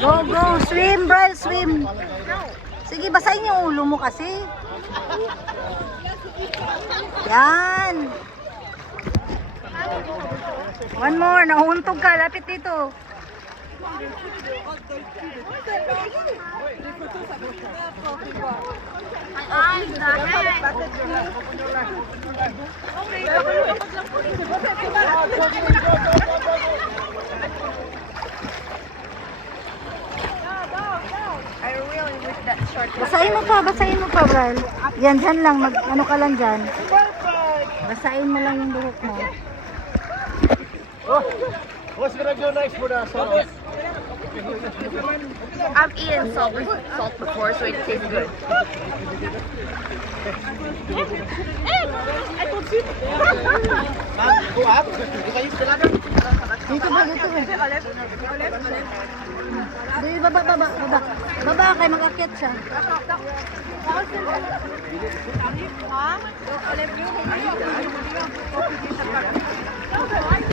Go, go. Swim, Brel, swim. Sige, basahin yung ulo mo kasi. Yan. One more. Nahuntog ka. Lapit dito. Basahin mo pa, Bral. Yan, dyan lang. Ano ka lang dyan. Basahin mo lang yung buhok mo. Oh, what's gonna go next for the sauce? I've eaten salt before, so it tastes good. Dito ba, dito ba? Dito, baba. Baba kayo, mag-akyat siya. Ha?